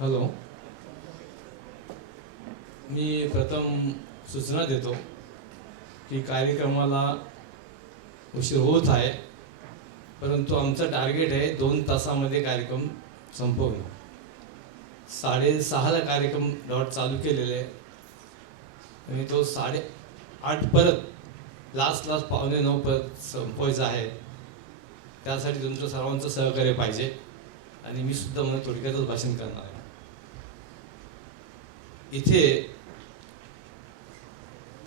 Hello, मी प्रथम सूचना देतो की कार्यक्रमाला उशीर होत आहे, परंतु आमचं टार्गेट आहे 2 तासामध्ये कार्यक्रम संपवणं. 6:30ला कार्यक्रम डॉट चालू केलेले आहे आणि तो 8:30 परत लास्ट 8:45 परत संपवायचा आहे. त्यासाठी तुमचं सर्वांचं सहकार्य पाहिजे आणि मी सुद्धा मला थोडक्यातच भाषण करणार आहे. इथे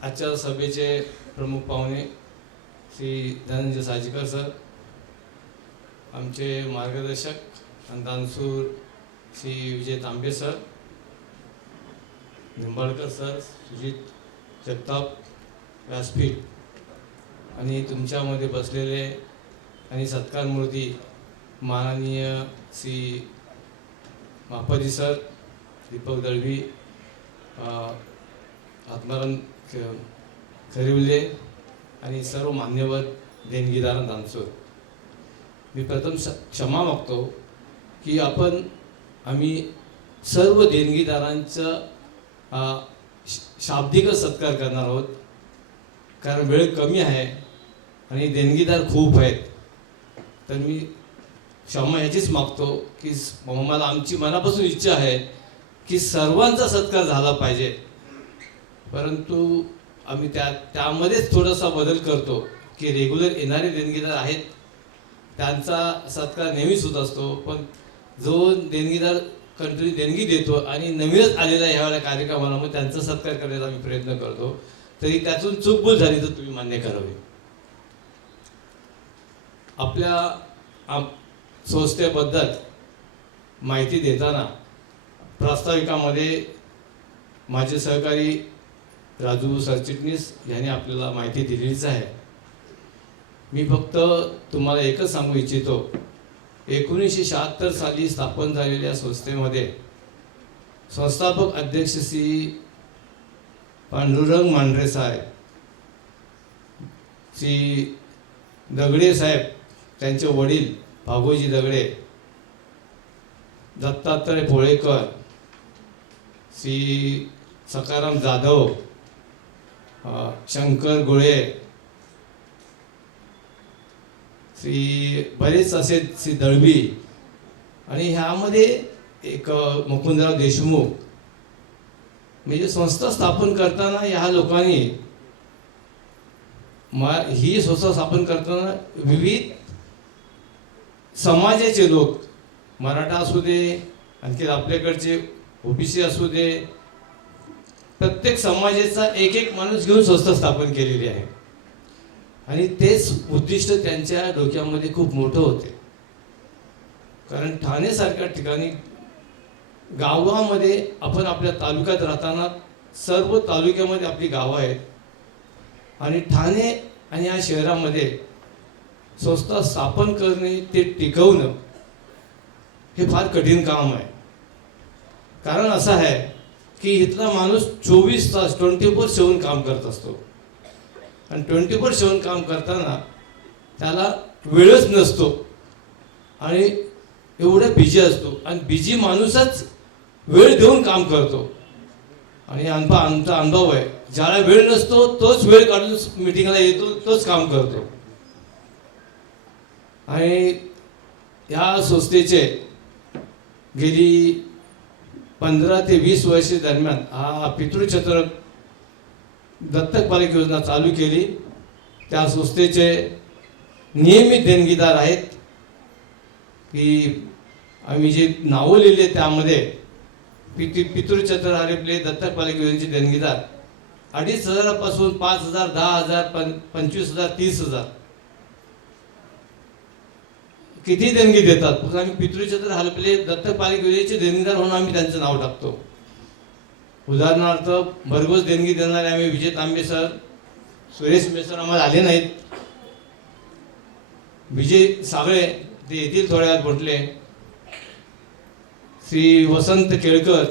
आजच्या सभेचे प्रमुख पाहुणे श्री धनंजय साजीकर सर, आमचे मार्गदर्शक आणि दानशूर श्री विजय तांबे सर, निंबाळकर सर, सुजित जगताप, व्यासपीठ आणि तुमच्यामध्ये बसलेले आणि सत्कारमूर्ती माननीय श्री मापाजी सर, दीपक दळवी, आत्माराम खरिवले आणि सर्व मान्यवर देणगीदार दानशूर, मी प्रथम क्षमा मागतो की आम्ही सर्व देणगीदारांचं शाब्दिक सत्कार करणार आहोत, कारण वेळ कमी आहे आणि देणगीदार खूप आहेत. तर मी क्षमा याचीच मागतो की मला आमची मनापासून इच्छा आहे की सर्वांचा सत्कार झाला पाहिजे, परंतु आम्ही त्यामध्येच थोडासा बदल करतो की रेग्युलर येणारे देणगीदार आहेत त्यांचा सत्कार नेहमीच होत असतो, पण जो देणगीदार कंटिन्यू देणगी देतो आणि नवीनच आलेला ह्यावेळेला कार्यक्रमाला मग त्यांचा सत्कार करण्याचा आम्ही प्रयत्न करतो. तरी त्यातून चूकभूल झाली तर तुम्ही मान्य करावी. आपल्या संस्थेबद्दल माहिती देताना प्रास्ताविकामध्ये माझे सहकारी राजू सरचिटणीस यांनी आपल्याला माहिती दिलीच आहे. मी फक्त तुम्हाला एकच सांगू इच्छितो, 1976 साली स्थापन झालेल्या संस्थेमध्ये संस्थापक अध्यक्ष श्री पांडुरंग मांढरे साहेब, श्री दगडे साहेब, त्यांचे वडील भागोजी दगडे, दत्तात्रय पोळेकर, श्री सकाराम जाधव, शंकर गोळे, बरेच असे श्री दळवी आणि ह्यामध्ये एक मुकुंदराव देशमुख, म्हणजे संस्था स्थापन करताना ह्या लोकांनी ही संस्था स्थापन करताना विविध समाजाचे लोक, मराठा असू दे, आणखी आपल्याकडचे ओबीसी असू दे, प्रत्येक समाजाचा एक माणूस घेऊन संस्था स्थापन केलेली आहे आणि तेच उद्दिष्ट त्यांच्या डोक्यामध्ये खूप मोठं होते. कारण ठाणेसारख्या ठिकाणी गावामध्ये आपण आपल्या तालुक्यात राहताना सर्व तालुक्यामध्ये आपली गावं आहेत आणि ठाणे आणि या शहरामध्ये संस्था स्थापन करणे, ते टिकवणं हे फार कठीण काम आहे. कारण असं आहे की इथला माणूस 24 तास 24/7 काम करत असतो आणि 24/7 काम करताना त्याला वेळच नसतो आणि एवढा बिझी असतो आणि बिझी माणूसच वेळ देऊन काम करतो. आणि आमचा अनुभव आहे, ज्याला वेळ नसतो तोच वेळ काढून मीटिंगला येतो, तोच काम करतो. आणि या संस्थेचे गेली 15 ते 20 वर्षे दरम्यान हा पितृछत्र दत्तक पालक योजना चालू केली. त्या संस्थेचे नियमित देणगीदार आहेत की आम्ही जे नावं लिहिले त्यामध्ये पितृछत्र हरपले दत्तक पालक योजनेचे देणगीदार 2,500 पासून 5,000, 10,000, 25,000, 30,000 किती देणगी देतात. पण आम्ही पितृछत्र हरपले दत्तक पालक योजनेचे देणगीदार म्हणून आम्ही त्यांचं नाव टाकतो. उदाहरणार्थ भरघोस देणगी देणारे आम्ही विजय तांबे सर, सुरेश मेसर आम्हाला आले नाहीत, विजय सागळे ते येतील थोड्या वेळात म्हटले, श्री वसंत केळकर,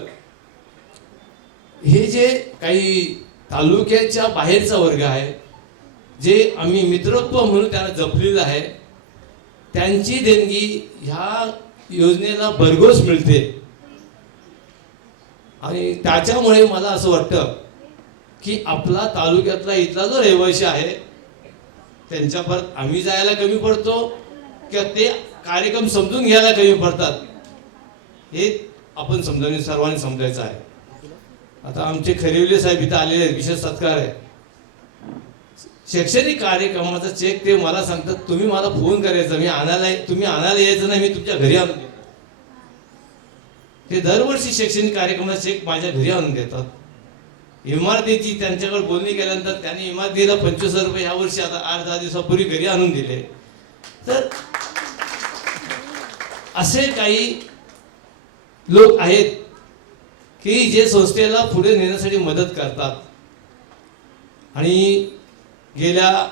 हे जे काही तालुक्याच्या बाहेरचा वर्ग आहे जे आम्ही मित्रत्व म्हणून त्यांना जपलेलं आहे, त्यांची देणगी ह्या योजनेला भरघोस मिळते. आणि त्याच्यामुळे मला असं वाटतं की आपला तालुक्यातला इथला जो रहिवासी आहे त्यांच्यापर्यंत आम्ही जायला कमी पडतो किंवा ते कार्यक्रम समजून घ्यायला कमी पडतात, हे आपण सर्वांनी समजायचं आहे. आता आमचे खरिवले साहेब इथं आलेले आहेत, विशेष सत्कार आहे. शैक्षणिक कार्यक्रमाचा चेक ते मला सांगतात, तुम्ही मला फोन करायचा, तुम्ही आणायला यायचं नाही, मी तुमच्या घरी आणून देतो. ते दरवर्षी शैक्षणिक कार्यक्रमाचा चेक माझ्या घरी आणून देतात. इमारतीची त्यांच्याकडे बोलणी केल्यानंतर त्यांनी इमारतीला 25,000 रुपये ह्या वर्षी आता 8-10 दिवसापूर्वी घरी आणून दिले. तर असे काही लोक आहेत की जे संस्थेला पुढे नेण्यासाठी मदत करतात. आणि गेल्या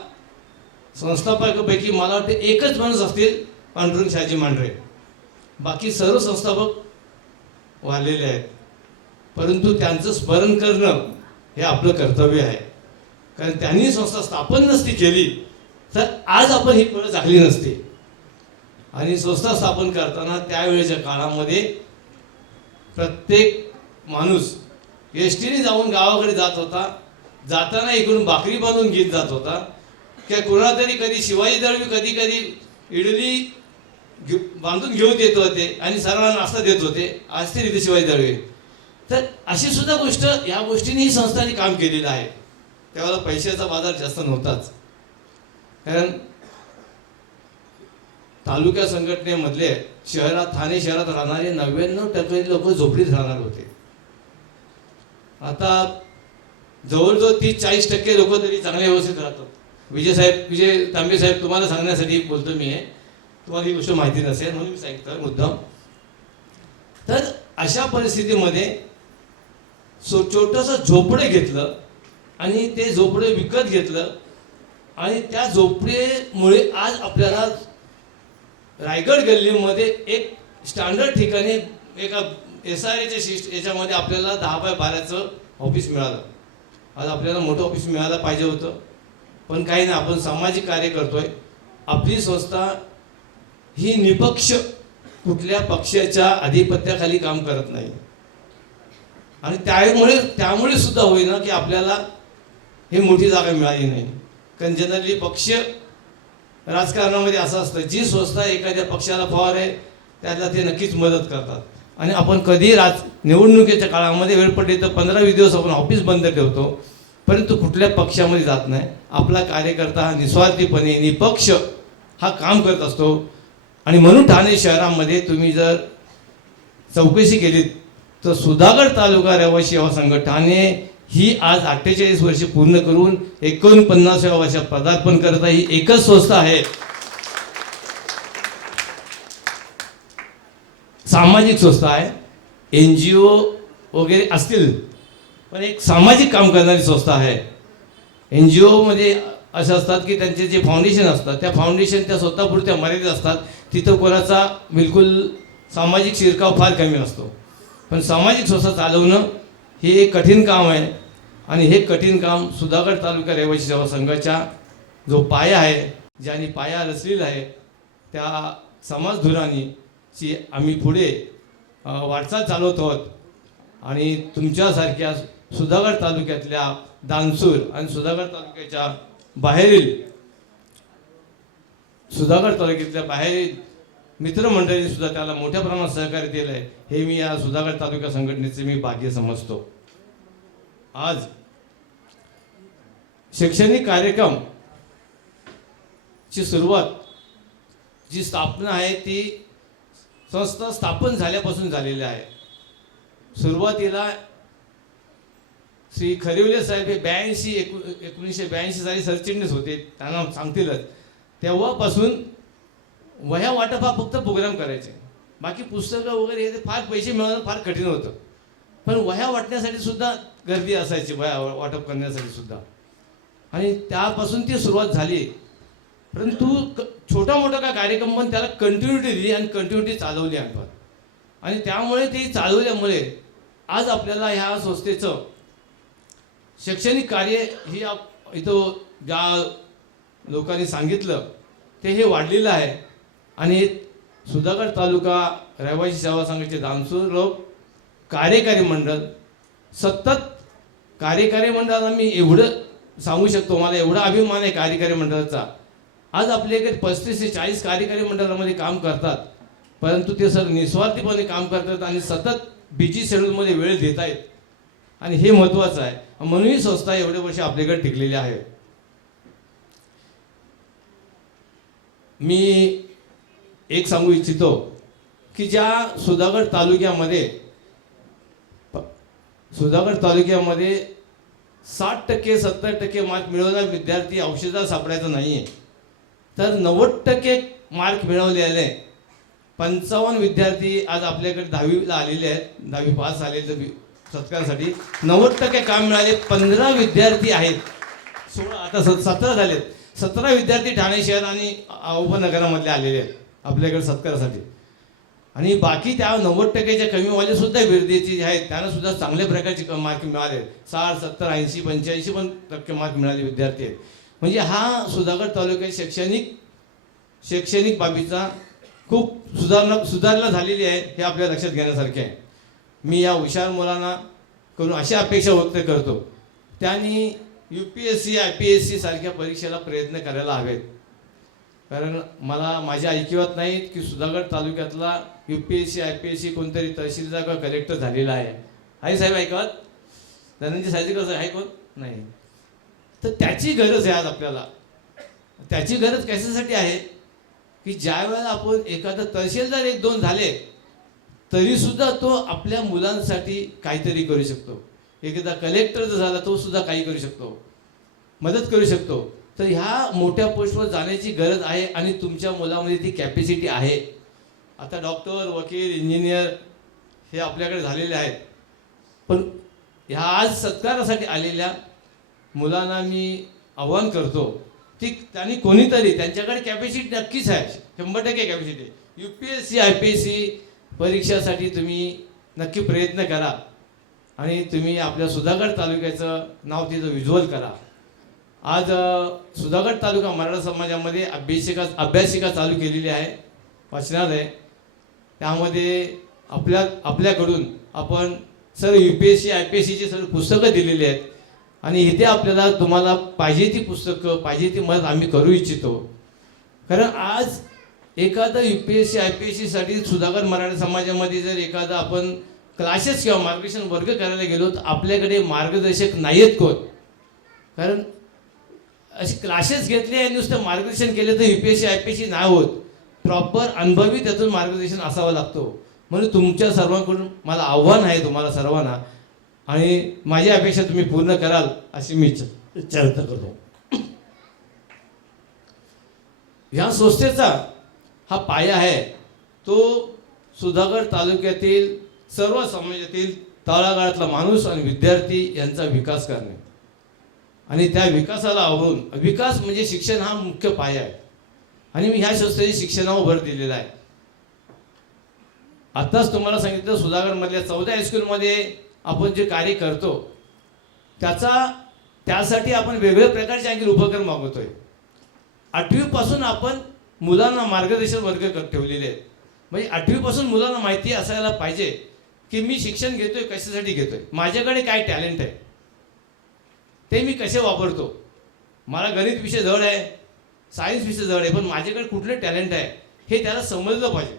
संस्थापकांपैकी मला वाटते एकच माणूस असतील, पांडुरंग शाजी मांढरे. बाकी सर्व संस्थापक वाढलेले आहेत, परंतु त्यांचं स्मरण करणं हे आपलं कर्तव्य आहे. कारण त्यांनी संस्था स्थापन नसती केली तर आज आपण ही फळं झाकली नसती. आणि संस्था स्थापन करताना त्यावेळेच्या काळामध्ये प्रत्येक माणूस एसटीने जाऊन गावाकडे जात होता, जाताना इकडून भाकरी बांधून घेत जात होता, किंवा कुणा तरी कधी शिवाजी दळवी, कधी कधी इडली बांधून घेऊन येत होते आणि सर्वांना नाश्ता देत होते. आज तरी इथे शिवाजी दळवी. तर अशी सुद्धा गोष्ट या गोष्टीने ही संस्थांनी काम केलेलं आहे. त्यावेळेला पैशाचा बाजार जास्त नव्हताच, कारण तालुका संघटनेमधले ठाणे शहरात राहणारे 99% लोक झोपडीत राहणार होते. आता जवळजवळ 30-40% लोक तरी चांगल्या व्यवस्थित राहतात. विजय तांबे साहेब, तुम्हाला सांगण्यासाठी बोलतो मी, तुम्हाला ही गोष्ट माहिती नसेल म्हणून मी सांगतो मुद्दाम. तर अशा परिस्थितीमध्ये छोटंसं झोपडे घेतलं आणि ते झोपडे विकत घेतलं आणि त्या झोपडेमुळे आज आपल्याला रायगड गल्लीमध्ये एक स्टँडर्ड ठिकाणी एका SRAच्या याच्यामध्ये आपल्याला 10x12चं ऑफिस मिळालं. आज आपल्याला मोठं ऑफिस मिळायला पाहिजे होतं, पण काही नाही, आपण सामाजिक कार्य करतोय. आपली संस्था ही निपक्ष कुठल्या पक्षाच्या आधिपत्याखाली काम करत नाही. आणि त्यामुळे सुद्धा होईना की आपल्याला ही मोठी जागा मिळाली नाही. कारण जनरली पक्ष राजकारणामध्ये असं असतं, जी संस्था एखाद्या पक्षाला फवार आहे त्याला ते नक्कीच मदत करतात. आणि आपण कधी निवडणुकीच्या काळामध्ये वेळ पडली तर 15-20 दिवस आपण ऑफिस बंद ठेवतो, परंतु कुठल्या पक्षामध्ये जात नाही. आपला कार्यकर्ता हा निस्वार्थीपणे निपक्ष हा काम करत असतो. आणि म्हणून ठाणे शहरामध्ये तुम्ही जर चौकशी केलीत तर सुधागड तालुका रहिवासी सेवा संघ ठाणे ही आज 48 वर्षे पूर्ण करून 49व्या वर्षात पदार्पण करत आहे. ही एकच संस्था आहे, सामाजिक संस्था आहे. NGO वगैरे असतील, पण एक सामाजिक काम करणारी संस्था आहे. NGO मध्ये असं असतात की त्यांचे जे फाउंडेशन असतात त्या फाउंडेशन त्या स्वतःपुरत्या मर्यादित असतात. तिथं कोणाचा बिलकुल सामाजिक शिरकाव फार कमी असतो. पण सामाजिक संस्था चालवणं हे एक कठीण काम आहे. आणि हे कठीण काम सुधागड तालुका रहिवासी सेवा संघाचा जो पाया आहे, ज्यांनी पाया रचलेला आहे, त्या समाज धुरांची आम्ही पुढे वाटचाल चालवत आहोत. आणि तुमच्यासारख्या सुधागड तालुक्यातल्या दानसूर आणि सुधागड तालुक्याच्या बाहेरील मित्रमंडळी सुद्धा त्याला मोठ्या प्रमाणात सहकार्य दिलं आहे. हे मी या सुधागड तालुका संघटनेचे मी भाग्य समजतो. आज शैक्षणिक कार्यक्रम ची सुरुवात, जी स्थापना आहे ती संस्था स्थापन झाल्यापासून झालेली आहे. सुरुवातीला श्री खरिवले साहेब हे 1982 साली सरचिटणीस होते, त्यांना सांगतीलच. तेव्हापासून वह्या वाटप हा फक्त प्रोग्राम करायचे, बाकी पुस्तकं वगैरे हे फार पैसे मिळवणं फार कठीण होतं. पण वह्या वाटण्यासाठी सुद्धा गर्दी असायची, वह्या वाटप करण्यासाठी सुद्धा. आणि त्यापासून ती सुरुवात झाली. परंतु छोटा मोठा का कार्यक्रम पण त्याला कंटिन्युटी दिली आणि कंटिन्युटी चालवली आपण. आणि त्यामुळे ती चालवल्यामुळे आज आपल्याला ह्या संस्थेचं शैक्षणिक कार्य ही इथं ज्या लोकांनी सांगितलं ते हे वाढलेलं आहे. आणि सुधागड तालुका रहिवासी सेवा संघाचे दानसूर लोक कार्यकारी मंडळ सतत कार्यकारी मंडळाला मी एवढं सांगू शकतो, मला एवढा अभिमान आहे कार्यकारी मंडळाचा. आज आपल्याकडे 35 ते 40 कार्यकारी मंडळामध्ये काम करतात, परंतु ते सर निस्वार्थीपणे काम करतात आणि सतत बिझी शेड्यूलमध्ये वेळ देत आहेत आणि हे महत्त्वाचं आहे. म्हणून ही संस्था एवढे वर्ष आपल्याकडे टिकलेली आहे. मी एक सांगू इच्छितो की ज्या सुधागड तालुक्यामध्ये 60% 70% मार्क मिळवणारा विद्यार्थी औषधात सापडायचा नाही आहे, तर 90% मार्क मिळवलेले 55 विद्यार्थी आज आपल्याकडे 10वीला आलेले आहेत. 10वी पास झालेले सत्कारासाठी 90% काम मिळाले. 15 विद्यार्थी आहेत, 16 आता 17 झालेत. 17 विद्यार्थी ठाणे शहर आणि उपनगरामधले आलेले आहेत आपल्याकडे सत्कारासाठी. आणि बाकी त्या 90%च्या कमीवाले सुद्धा विद्यार्थी जे आहेत त्यांना सुद्धा चांगल्या प्रकारचे मार्क मिळाले. 60, 70, 80, 85 पण टक्के मार्क मिळाले विद्यार्थी आहेत. म्हणजे हा सुधागड तालुक्यात शैक्षणिक बाबीचा खूप सुधारणा झालेली आहे, हे आपल्या लक्षात घेण्यासारखे आहे. मी या हुशार मुलांना करून अशी अपेक्षा व्यक्त करतो त्यांनी UPSC IPSC सारख्या परीक्षेला प्रयत्न करायला हवेत. कारण मला माझ्या ऐकिवात नाहीत की सुधागड तालुक्यातला UPSC IPSC कोणतरी तहसीलदार किंवा कलेक्टर झालेला आहे साहेब ऐकवात? धनंजय साहेब कसं आहे कोण नाही. तर त्याची गरज आहे आज आपल्याला. त्याची गरज कशासाठी आहे की ज्या वेळेला आपण एखादा तहसीलदार 1-2 झाले तरीसुद्धा तो आपल्या मुलांसाठी काहीतरी करू शकतो. एखादा कलेक्टर जर झाला तो सुद्धा काही करू शकतो, मदत करू शकतो. तर ह्या मोठ्या पोस्टवर जाण्याची गरज आहे आणि तुमच्या मुलामध्ये ती कॅपॅसिटी आहे. आता डॉक्टर, वकील, इंजिनियर हे आपल्याकडे झालेले आहेत, पण ह्या आज सत्कारासाठी आलेल्या मुलांना मी आव्हान करतो की त्यांनी कोणीतरी त्यांच्याकडे कॅपॅसिटी नक्कीच आहे, 100% कॅपॅसिटी. UPSC IPSC परीक्षासाठी तुम्ही नक्की प्रयत्न करा आणि तुम्ही आपल्या सुधागड तालुक्याचं नाव तिथं विज्वल करा. आज सुधागड तालुका मराठा समाजामध्ये अभ्यासिका चालू केलेली आहे, वाचनालय. त्यामध्ये आपल्याकडून आपण सर्व UPSC IPSCची सर्व पुस्तकं दिलेली आहेत आणि इथे आपल्याला तुम्हाला पाहिजे ती पुस्तकं, पाहिजे ती मदत आम्ही करू इच्छितो. कारण आज एखादा UPSC IPSCसाठी सुधागड मराठा समाजामध्ये जर एखादा आपण क्लासेस किंवा मार्गदर्शन वर्ग करायला गेलो तर आपल्याकडे मार्गदर्शक नाही आहेत कोण. कारण असे क्लासेस घेतले आणि नुसतं मार्गदर्शन केले तर UPSC IPSC नाही होत. प्रॉपर अनुभवी त्यातून मार्गदर्शन असावं लागतो. म्हणून तुमच्या सर्वांकडून मला आव्हान आहे तुम्हाला सर्वांना, आणि माझी अपेक्षा तुम्ही पूर्ण कराल अशी मी इच्छा व्यक्त करतो. ह्या संस्थेचा हा पाया आहे तो सुधागड तालुक्यातील सर्व समाजातील तळागाळातला माणूस आणि विद्यार्थी यांचा विकास करणे आणि त्या विकासाला आवरून, विकास म्हणजे शिक्षण हा मुख्य पाया आहे आणि मी ह्या संस्थेने शिक्षणावर भर दिलेला आहे. आत्ताच तुम्हाला सांगितलं सुधागडमधल्या 14 हायस्कूलमध्ये आपण जे कार्य करतो त्यासाठी आपण वेगवेगळ्या प्रकारचे आणखी उपक्रम मागवतोय. 8वीपासून आपण मुलांना मार्गदर्शन वर्ग ठेवलेले आहेत. म्हणजे 8वीपासून मुलांना माहिती असायला पाहिजे की मी शिक्षण घेतोय कशासाठी घेतोय, माझ्याकडे काय टॅलेंट आहे ते मी कसे वापरतो. मला गणित विषय जवळ आहे, सायन्स विषय जवळ आहे, पण माझ्याकडे कुठले टॅलेंट आहे हे त्याला समजलं पाहिजे.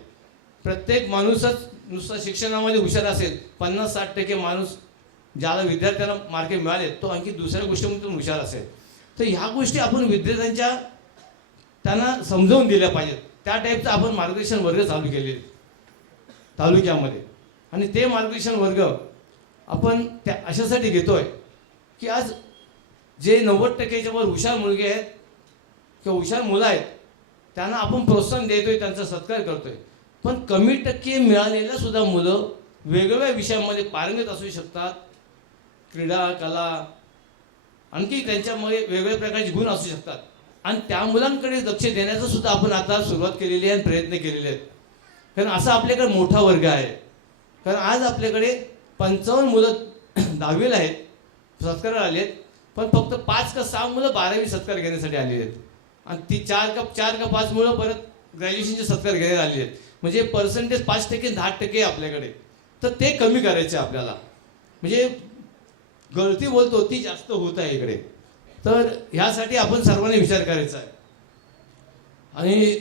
प्रत्येक माणूसच नुसतं शिक्षणामध्ये हुशार असेल, 50-60% माणूस ज्याला विद्यार्थ्यांना मार्क मिळाले तो आणखी दुसऱ्या गोष्टीमधून हुशार असेल. तर ह्या गोष्टी आपण विद्यार्थ्यांच्या त्यांना समजावून दिल्या पाहिजेत. त्या टाईपचं आपण मार्गदर्शन वर्ग चालू केले तालुक्यामध्ये आणि ते मार्गदर्शन वर्ग आपण त्या अशासाठी घेतोय की आज जे 90%च्या वर हुशार मुलगे आहेत किंवा हुशार मुलं आहेत त्यांना आपण प्रोत्साहन देतोय, त्यांचा सत्कार करतोय. पण कमी टक्के मिळालेल्या सुद्धा मुलं वेगवेगळ्या विषयांमध्ये पारंगत असू शकतात. क्रीडा, कला, आणखी त्यांच्यामध्ये वेगवेगळ्या प्रकारचे गुण असू शकतात आणि त्या मुलांकडे लक्ष देण्याचं सुद्धा आपण आता सुरुवात केलेली आहे आणि प्रयत्न केलेले आहेत. कारण असा आपल्याकडे मोठा वर्ग आहे. कारण आज आपल्याकडे 55 मुलं 10वीला आहेत, सत्काराला आले आहेत, पण फक्त 5 का 6 मुलं 12वी सत्कार घेण्यासाठी आलेली आहेत आणि ती 4 का 5 मुलं परत ग्रॅज्युएशनचे सत्कार घ्यायला आलेली आहेत. म्हणजे पर्सेंटेज 5% 10% आपल्याकडे. तर ते कमी करायचे आपल्याला. म्हणजे गळती बोलतो ती जास्त होत आहे इकडे. तर ह्यासाठी आपण सर्वांनी विचार करायचा आहे. आणि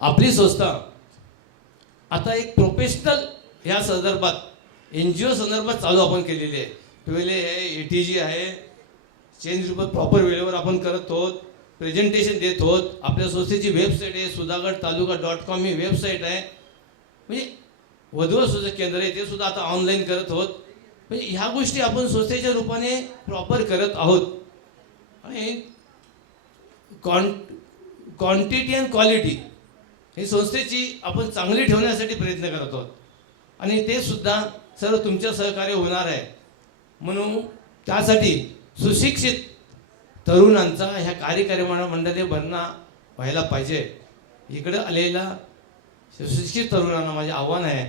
आपली संस्था आता एक प्रोफेशनल ह्या संदर्भात NGO संदर्भात चालू आपण केलेली आहे. पहिले आहे ATG आहे, चेंज रिपोर्ट प्रॉपर वेळेवर आपण करत आहोत, प्रेझेंटेशन देत आहोत. आपल्या संस्थेची वेबसाईट आहे sudhagadtaluka.com ही वेबसाईट आहे. म्हणजे वधू सुद्धा केंद्र आहे ते सुद्धा आता ऑनलाईन करत आहोत. म्हणजे ह्या गोष्टी आपण संस्थेच्या रूपाने प्रॉपर करत आहोत. आणि क्वांटिटी अँड क्वालिटी ही संस्थेची आपण चांगली ठेवण्यासाठी प्रयत्न करत आहोत. आणि ते सुद्धा सर्व तुमच्या सहकार्य होणार आहे. म्हणून त्यासाठी सुशिक्षित तरुणांचा ह्या कार्यकारी मंडळाने भरणा व्हायला पाहिजे. इकडं आलेल्या सुशिक्षित तरुणांना माझे आव्हान आहे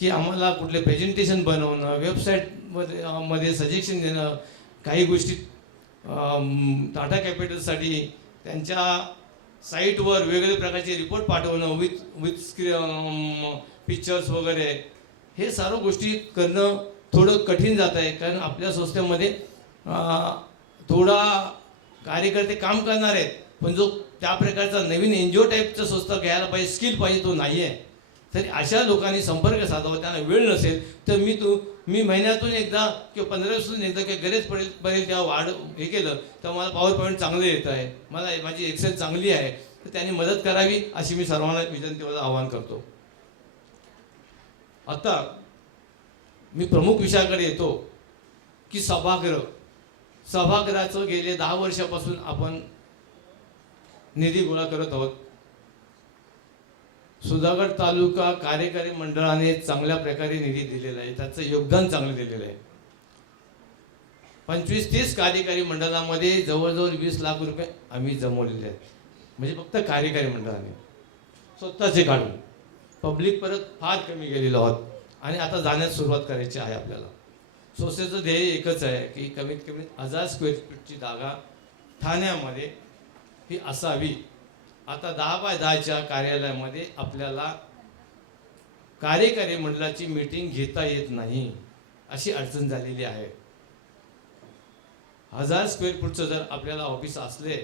की आम्हाला कुठले प्रेझेंटेशन बनवणं, वेबसाईटमध्ये सजेशन देणं, काही गोष्टी टाटा कॅपिटलसाठी त्यांच्या साईटवर वेगवेगळ्या प्रकारचे रिपोर्ट पाठवणं विथ पिक्चर्स वगैरे, हे सर्व गोष्टी करणं थोडं कठीण जात आहे. कारण आपल्या संस्थेमध्ये थोडा कार्यकर्ते काम करणार आहेत, पण जो त्या प्रकारचा नवीन NGO टाईपचा संस्था घ्यायला पाहिजे, स्किल पाहिजे, तो नाही आहे. तरी अशा लोकांनी संपर्क साधावा. त्यांना वेळ नसेल तर मी महिन्यातून एकदा किंवा 15 दिवसातून एकदा किंवा गरज पडेल तेव्हा हे केलं तर मला PowerPoint चांगलं येत आहे, मला माझी एक्सेल चांगली आहे, तर त्यांनी मदत करावी अशी मी सर्वांना विनंतीवर आवाहन करतो. आता मी प्रमुख विषयाकडे येतो की सभागृहाचं गेले 10 वर्षापासून आपण निधी गोळा करत आहोत. सुधागड तालुका कार्यकारी मंडळाने चांगल्या प्रकारे निधी दिलेला आहे, त्याचं योगदान चांगलं दिलेलं आहे. 25-30 कार्यकारी मंडळामध्ये जवळजवळ 20 लाख रुपये आम्ही जमवलेले आहेत. म्हणजे फक्त कार्यकारी मंडळाने स्वतःचे काढून. पब्लिक परत फार कमी गेलेलो आहोत आणि आता जाण्यास सुरुवात करायची आहे आपल्याला. संस्थेचं ध्येय एकच आहे की कमीत कमी 1000 स्क्वेअर फीटची जागा ठाण्यामध्ये ही असावी. आता 10x10च्या कार्यालयामध्ये आपल्याला कार्यकारी मंडळाची मीटिंग घेता येत नाही, अशी अडचण झालेली आहे. 1000 स्क्वेअर फूटचं जर आपल्याला ऑफिस असले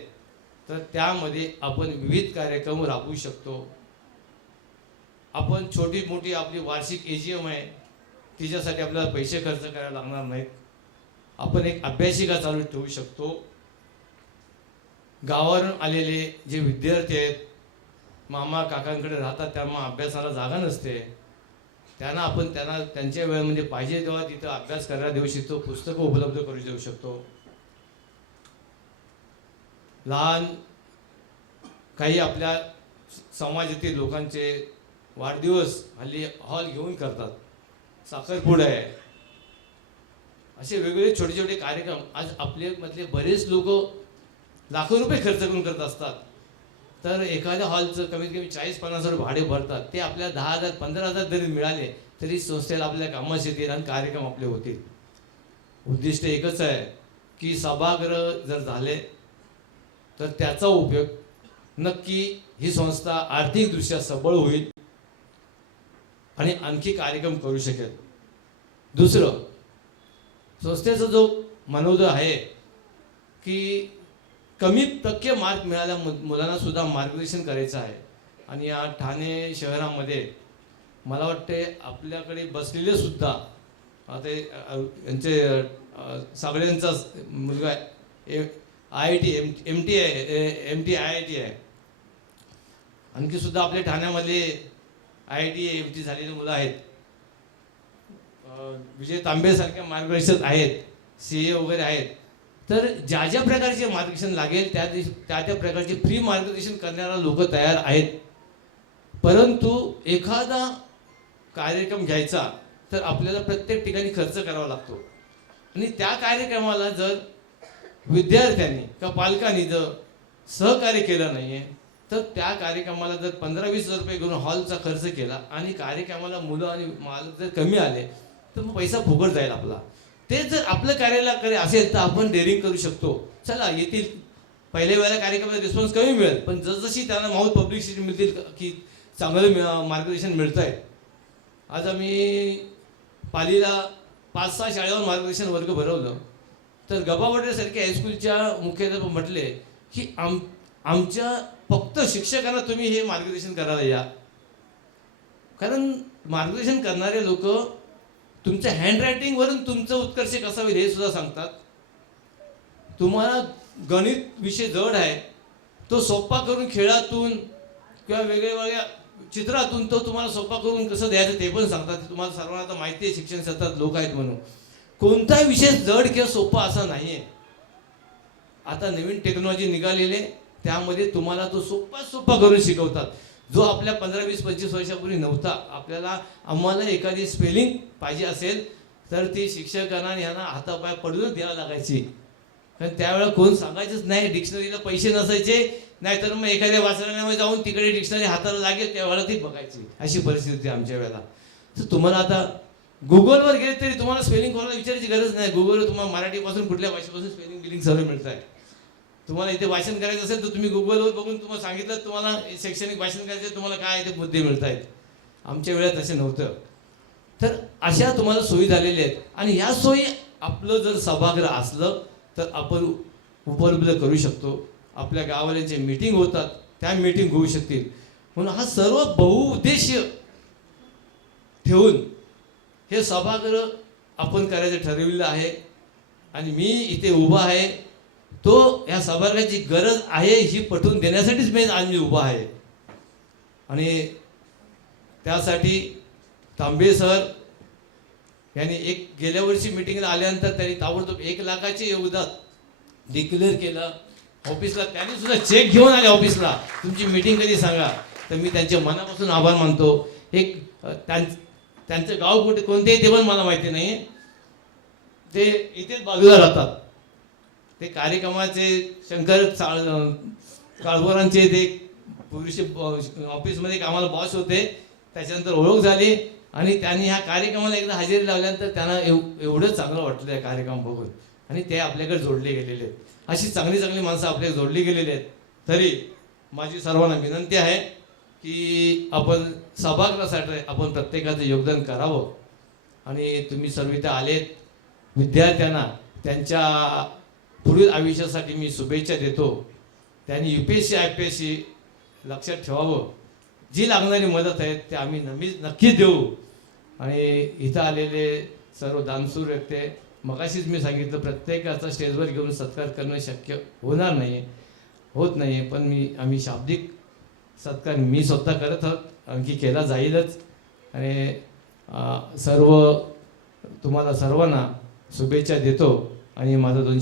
तर त्यामध्ये आपण विविध कार्यक्रम राबवू शकतो. आपण छोटी मोठी आपली वार्षिक AGM आहे, तिच्यासाठी आपल्याला पैसे खर्च करायला लागणार नाहीत. आपण एक अभ्यासिका चालू ठेवू शकतो. गावावरून आलेले जे विद्यार्थी आहेत, मामा काकांकडे राहतात, त्यांना अभ्यासाला जागा नसते, त्यांना त्यांच्या वेळेमध्ये पाहिजे तेव्हा तिथं अभ्यास करायला देऊ शकतो, पुस्तकं उपलब्ध करू देऊ शकतो. लहान काही आपल्या समाजातील लोकांचे वाढदिवस हल्ली हॉल घेऊन करतात, साखरपुडा आहे, असे वेगवेगळे छोटे छोटे कार्यक्रम आज आपले मधले बरेच लोक लाखो रुपये खर्च करून करत असतात. तर एखाद्या हॉलचं कमीत कमी 40-50 रुपये भाडे भरतात. ते आपल्याला 10,000-15,000 जरी मिळाले तरी संस्थेला आपल्या कामास येतील आणि कार्यक्रम आपले होतील. उद्दिष्ट एकच आहे की सभागृह जर झाले तर त्याचा उपयोग नक्की ही संस्था आर्थिकदृष्ट्या सबळ होईल आणि आणखी कार्यक्रम करू शकेल. दुसरं, संस्थेचा जो मनोदय आहे की कमी टक्के मार्क मिळाल्या मुलांना सुद्धा मार्गदर्शन करायचं आहे. आणि या ठाणे शहरामध्ये मला वाटते आपल्याकडे बसलेले सुद्धा ते यांचे सगळ्यांचा मुलगा IIT MT IIT आहे. आणखी सुद्धा आपल्या ठाण्यामध्ये IIT MT झालेली मुलं आहेत. विजय तांबेसारख्या मार्गदर्शक आहेत, CA वगैरे आहेत. तर ज्या ज्या प्रकारचे मार्गदर्शन लागेल त्या प्रकारचे फ्री मार्गदर्शन करणारा लोक तयार आहेत. परंतु एखादा कार्यक्रम घ्यायचा तर आपल्याला प्रत्येक ठिकाणी खर्च करावा लागतो. आणि त्या कार्यक्रमाला जर विद्यार्थ्यांनी किंवा पालकांनी जर सहकार्य केलं नाही आहे तर त्या कार्यक्रमाला जर 15-20 रुपये घेऊन हॉलचा खर्च केला आणि कार्यक्रमाला मुलं आणि मालक जर कमी आले तर मग पैसा फुकट जाईल आपला. ते जर आपलं कार्यालयाकडे असेल तर आपण डेअरिंग करू शकतो. चला येतील, पहिल्या वेळेला कार्यक्रमाचा रिस्पॉन्स कमी मिळेल, पण जसजशी त्यांना माउथ पब्लिसिटी मिळतील की चांगलं मार्गदर्शन मिळतं आहे. आज आम्ही पालीला 5-6 शाळेवर मार्गदर्शन वर्ग भरवलं, तर गबावडेसारख्या हायस्कूलच्या मुख्याध्यापक म्हटले की आमच्या फक्त शिक्षकांना तुम्ही हे मार्गदर्शन करायला या, कारण मार्गदर्शन करणारे लोक तुमच्या हँडरायटिंगवरून तुमचं उत्कर्ष कसा होईल हे सुद्धा सांगतात. तुम्हाला गणित विषय जड आहे, तो सोपा करून खेळातून किंवा वेगवेगळ्या चित्रातून तो तुम्हाला सोपा करून कसं द्यायचं ते पण सांगतात. तुम्हाला सर्वांना आता माहिती आहे शिक्षण क्षेत्रात लोक आहेत म्हणून. कोणताही विषय जड किंवा सोपा असा नाही आहे. आता नवीन टेक्नॉलॉजी निघालेले त्यामध्ये तुम्हाला तो सोपा करून शिकवतात, जो आपल्या 15, 20, 25 वर्षापूर्वी नव्हता. आम्हाला एखादी स्पेलिंग पाहिजे असेल तर ती शिक्षकांना यांना हातापाय पडूनच द्यावं लागायची, कारण त्यावेळेला कोण सांगायचंच नाही. डिक्शनरीला पैसे नसायचे, नाहीतर मग एखाद्या वाचनालयामध्ये जाऊन तिकडे डिक्शनरी हाताला लागेल त्यावेळेला ती बघायची. अशी परिस्थिती होती आमच्या वेळेला. तर तुम्हाला आता गुगलवर गेले तरी तुम्हाला स्पेलिंग कोणाला विचारायची गरज नाही. गुगलवर तुम्हाला मराठीपासून कुठल्या भाषेपासून स्पेलिंग बिलिंग सर्व मिळत आहे. तुम्हाला इथे भाषण करायचं असेल तर तुम्ही गुगलवर बघून तुम्हाला सांगितलं तुम्हाला शैक्षणिक भाषण करायचं तुम्हाला काय ते मुद्दे मिळत आहेत. आमच्या वेळेत तसे नव्हतं. तर अशा तुम्हाला सोयी झालेल्या आहेत, आणि ह्या सोयी आपलं जर सभागृह असलं तर आपण उपलब्ध करू शकतो. आपल्या गावाल्यांचे मीटिंग होतात, त्या मीटिंग होऊ शकतील. म्हणून हा सर्व बहुउद्देशीय ठेवून हे सभागृह आपण करायचं ठरविलेलं आहे. आणि मी इथे उभा आहे तो ह्या सभागृहाची गरज आहे ही पटवून देण्यासाठीच मी आज उभा आहे. आणि त्यासाठी तांबे सर यांनी गेल्या वर्षी मीटिंगला आल्यानंतर त्यांनी ताबडतोब 1 लाखाचे योगदान डिक्लेअर केलं ऑफिसला. त्यांनी सुद्धा चेक घेऊन आले ऑफिसला, तुमची मीटिंग कधी सांगा. तर मी त्यांचे मनापासून आभार मानतो. त्यांचं गाव कुठे कोणते ते पण मला माहिती नाही, ते इथेच बाजूला राहतात. ते कार्यक्रमाचे शंकर काळभोरांचे ते पूर्वीचे ऑफिसमध्ये कामाला बॉस होते, त्याच्यानंतर ओळख झाली आणि त्यांनी ह्या कार्यक्रमाला एकदा हजेरी लावल्यानंतर त्यांना एवढं चांगलं वाटलं या कार्यक्रम बघून, आणि ते आपल्याकडे जोडले गेलेले आहेत. अशी चांगली माणसं आपल्याकडे जोडली गेलेली आहेत. तरी माझी सर्वांना विनंती आहे की आपण सभागृहासाठी आपण प्रत्येकाचं योगदान करावं. आणि तुम्ही सर्व इथे आलेत, विद्यार्थ्यांना त्यांच्या पुढील आयुष्यासाठी मी शुभेच्छा देतो. त्यांनी UPSC IPSC लक्षात ठेवावं. जी लागणारी मदत आहे ते आम्ही नक्कीच देऊ. आणि इथं आलेले सर्व दानशूर व्यक्ती, मगाशीच मी सांगितलं प्रत्येकाचा स्टेजवर घेऊन सत्कार करणं शक्य होत नाही, पण आम्ही शाब्दिक सत्कार मी स्वतः करत आहोत, आणखी केला जाईलच. आणि तुम्हाला सर्वांना शुभेच्छा देतो. आणि माझा 2